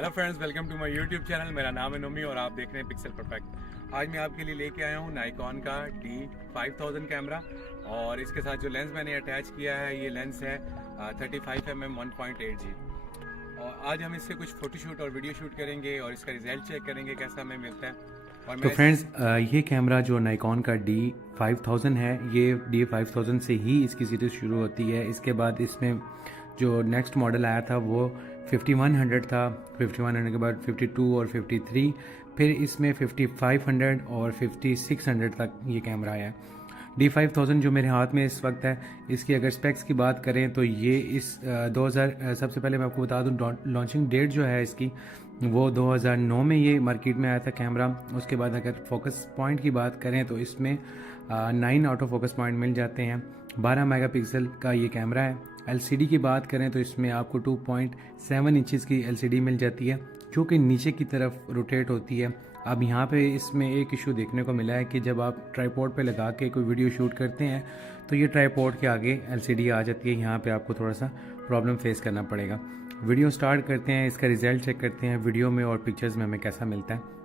Hello friends, welcome to my YouTube channel. मेरा नाम है नोमी और आप देख रहे हैं पिक्सल परफेक्ट। आज मैं आपके लिए लेके आया हूँ नाइकॉन का D5000 कैमरा और इसके साथ जो लेंस मैंने अटैच किया है ये लेंस है 35mm 1.8G। और आज हम इससे कुछ फोटो शूट और वीडियो शूट करेंगे और इसका रिजल्ट चेक करेंगे कैसा हमें मिलता है। और तो फ्रेंड्स ये कैमरा जो नाइकॉन का D5000 है, ये D5000 से ही इसकी सीरीज़ शुरू होती है। इसके बाद इसमें जो नेक्स्ट मॉडल आया था वो 5100 था, 5100 के बाद 52 और 53, फिर इसमें 5500 और 5600 तक ये कैमरा आया। D5000 जो मेरे हाथ में इस वक्त है, इसकी अगर स्पेक्स की बात करें तो ये इस 2000 सबसे पहले मैं आपको बता दूं लॉन्चिंग डेट जो है इसकी वो 2009 में ये मार्केट में आया था कैमरा। उसके बाद अगर फोकस पॉइंट की बात करें तो इसमें 9 आउट ऑफ फोकस पॉइंट मिल जाते हैं। 12 मेगापिक्सल का ये कैमरा है। LCD की बात करें तो इसमें आपको 2.7 इंचेस की LCD मिल जाती है जो कि नीचे की तरफ रोटेट होती है। अब यहाँ पे इसमें एक इशू देखने को मिला है कि जब आप ट्राइपॉड पे लगा के कोई वीडियो शूट करते हैं तो ये ट्राइपॉड के आगे LCD आ जाती है। यहाँ पे आपको थोड़ा सा प्रॉब्लम फेस करना पड़ेगा। वीडियो स्टार्ट करते हैं, इसका रिजल्ट चेक करते हैं वीडियो में और पिक्चर्स में हमें कैसा मिलता है।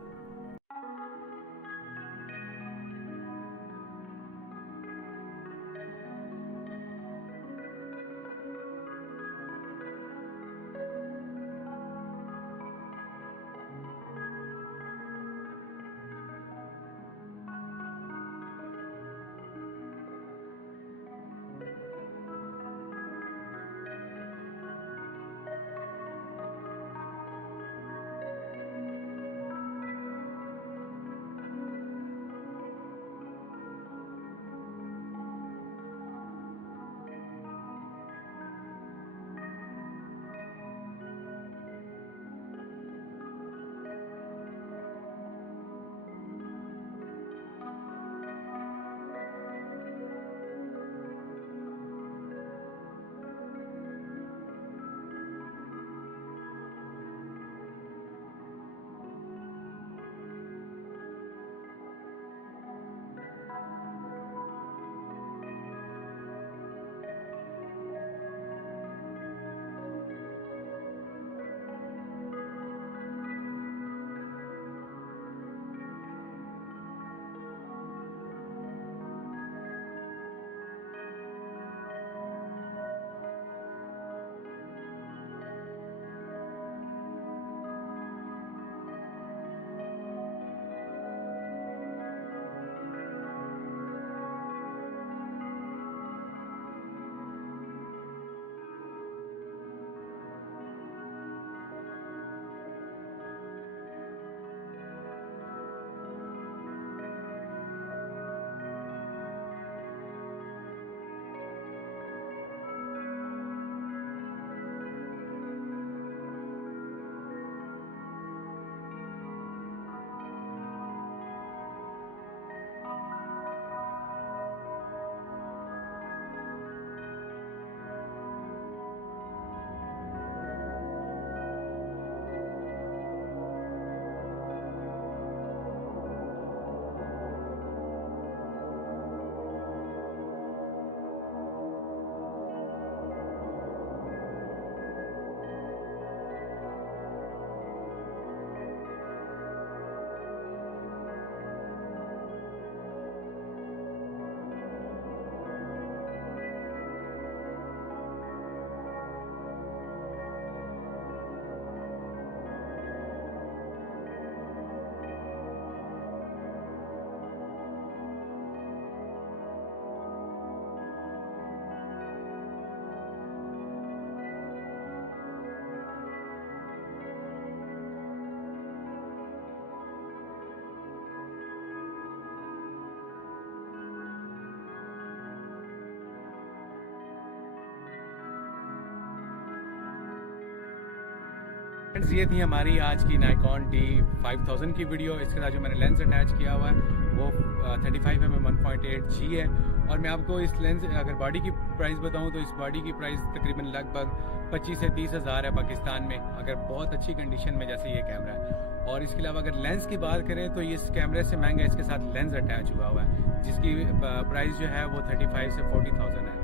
फ्रेंड्स, ये थी हमारी आज की नाइकॉन D5000 की वीडियो। इसके साथ जो मैंने लेंस अटैच किया हुआ है वो 35mm 1.8G है। और मैं आपको इस लेंस अगर बॉडी की प्राइस बताऊं तो इस बॉडी की प्राइस तकरीबन लगभग 25 से 30 हज़ार है पाकिस्तान में, अगर बहुत अच्छी कंडीशन में जैसे ये कैमरा है। और इसके अलावा अगर लेंस की बात करें तो इस कैमरे से महंगा इसके साथ लेंस अटैच हुआ है जिसकी प्राइस जो है वो 35 से 40,000 है।